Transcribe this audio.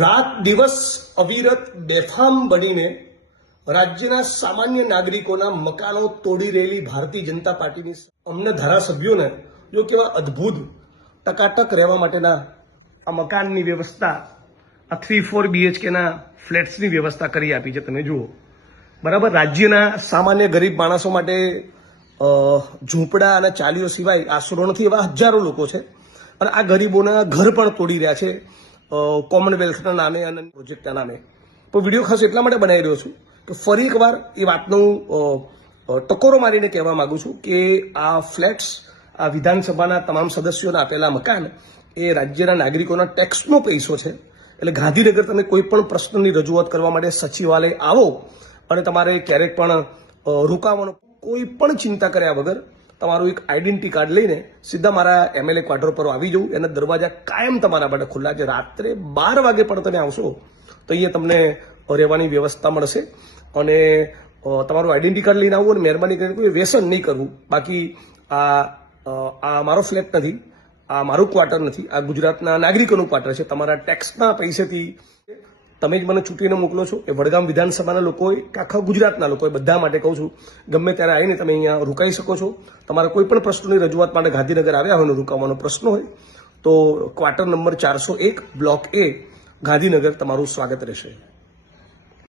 રાત દિવસ અવિરત બેફામ બનીને રાજ્યના સામાન્ય નાગરિકોના મકાનો તોડી રહેલી ભારતીય જનતા પાર્ટીની અમને ધારાસભ્યોને જો કેવા અદ્ભુત ટકાટક રહેવા માટેના આ મકાનની વ્યવસ્થા, આ 3-4 BHKના ફ્લેટ્સની વ્યવસ્થા કરી આપી છે. તમે જુઓ બરાબર, રાજ્યના સામાન્ય ગરીબ માણસો માટે ઝૂંપડા અને ચાલીઓ સિવાય આશરો નથી એવા હજારો લોકો છે અને આ ગરીબોના ઘર પણ તોડી રહ્યા છે કોમનવેલ્થના નામે અને પ્રોજેક્ટના નામે. પણ વિડીયો ખાસ એટલા માટે બનાવી રહ્યો છું કે ફરી એકવાર એ વાતનું ટકોરો મારીને કહેવા માંગુ છું કે આ ફ્લેટ્સ, આ વિધાનસભાના તમામ સદસ્યોને આપેલા મકાન એ રાજ્યના નાગરિકોના ટેક્સનો પૈસો છે. એટલે ગાંધીનગર તમે કોઈ પણ પ્રશ્નની રજૂઆત કરવા માટે સચિવાલય આવો અને તમારે ક્યારેક પણ રોકાવાનો કોઈ પણ ચિંતા કર્યા વગર તમારું એક આઈડેન્ટિટી કાર્ડ લઈને સીધા મારા MLA ક્વાર્ટર પર આવી જવું. એના દરવાજા કાયમ તમારા માટે ખુલ્લા છે. રાત્રે 12 વાગે પણ તમે આવશો તો અહીંયા તમને રહેવાની વ્યવસ્થા મળશે અને તમારું આઈડેન્ટિટી કાર્ડ લઈને આવવું અને મહેરબાની કરીને કોઈ વ્યસન નહીં કરવું. બાકી આ મારો ફ્લેટ નથી, આ મારું ક્વાર્ટર નથી, આ ગુજરાતના નાગરિકોનું ક્વાર્ટર છે. તમારા ટેક્સના પૈસેથી તમે જ મને ચૂંટીને મોકલો છો. એ વડગામ વિધાનસભાના લોકોએ કે આખા ગુજરાતના લોકોએ બધા માટે કહું છું, ગમે ત્યારે આવીને તમે અહીંયા રોકાઈ શકો છો. તમારા કોઈ પણ પ્રશ્નોની રજૂઆત માટે ગાંધીનગર આવ્યા હોય અને રોકાવાનો પ્રશ્ન હોય તો quarter number 401 block A Gandhinagar તમારું સ્વાગત રહેશે.